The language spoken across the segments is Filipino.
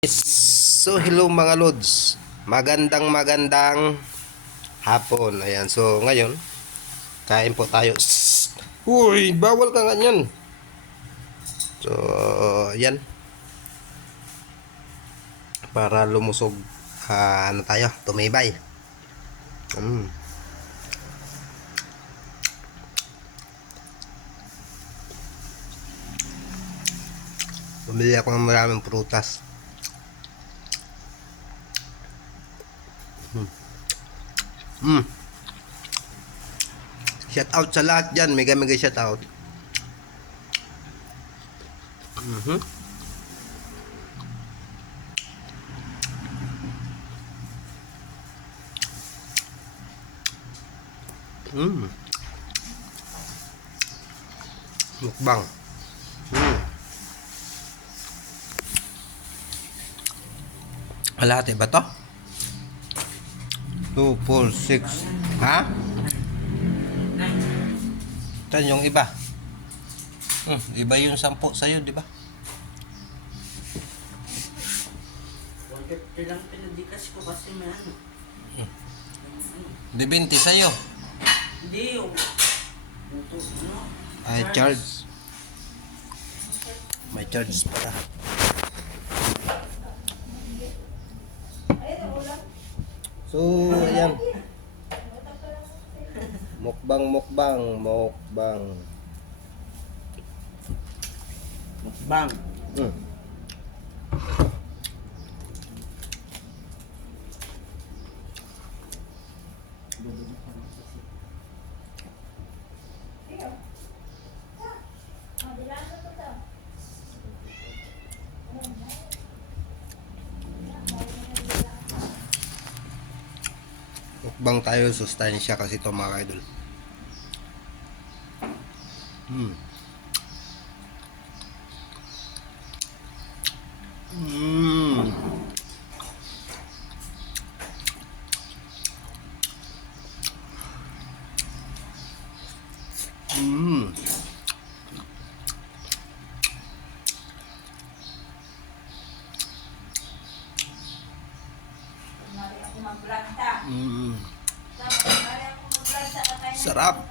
So hello mga lods. Magandang magandang hapon. Ayan. So ngayon kain po tayo. Uy, bawal ka ganyan. So yan. Para lumusog ah, ano tayo, tumibay. Mm. Bumili ako ng maraming prutas. Mm. Shout out sa lahat dyan. Mega mega shout out. Mhm. Mm. Mukbang. Mm. Alate ba to? 2, 4, 6. Ha? Saan yung iba? Hmm, iba yung sampu sa'yo, di ba? Bakit lang pinadikas ko kasi ano. Di 20 sa'yo. Hindi yung... Ay, charge. May charge pala. So, ayan. Mukbang, mukbang, mukbang. Bang. Hmm. Mukbang tayo, sustansya kasi ito mga idol. Hmm. Mm. Mm. Mm. Sarap.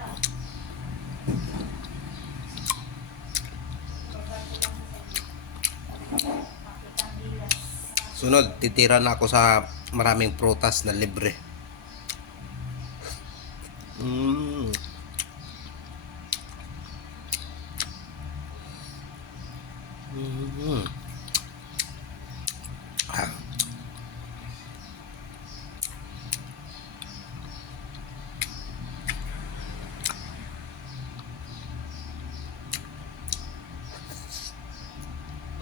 Sunod, titira na ako sa maraming prutas na libre. Mm. Ah.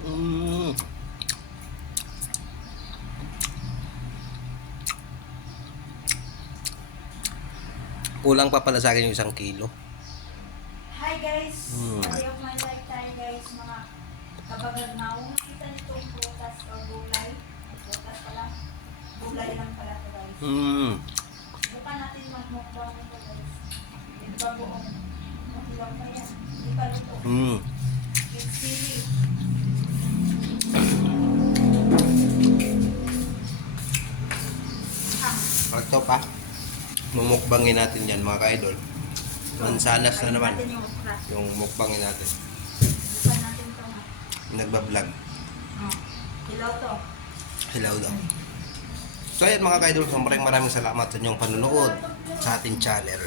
Mm. Kulang pa pala sa akin yung isang kilo. Hi guys! Hmm. Day of my life tayo guys. Mga kabagag na ako. Nakita nito yung prutas o gulay. Prutas pala. Gulay lang pala ito guys. Mm. Bukan natin magmukbang nito guys. Hindi ba buong? Mahiwag pa yan. Hindi pa luto. Mm. It's chili. Ah, Pag to pa, mumukbangin natin yan mga ka-idol. Mansanas na naman yung mukbangin natin. Nagbablog. Oh. Hilaw to. Hello daw. So ayan mga ka-idol, maraming maraming salamat sa inyong panunood sa ating channel.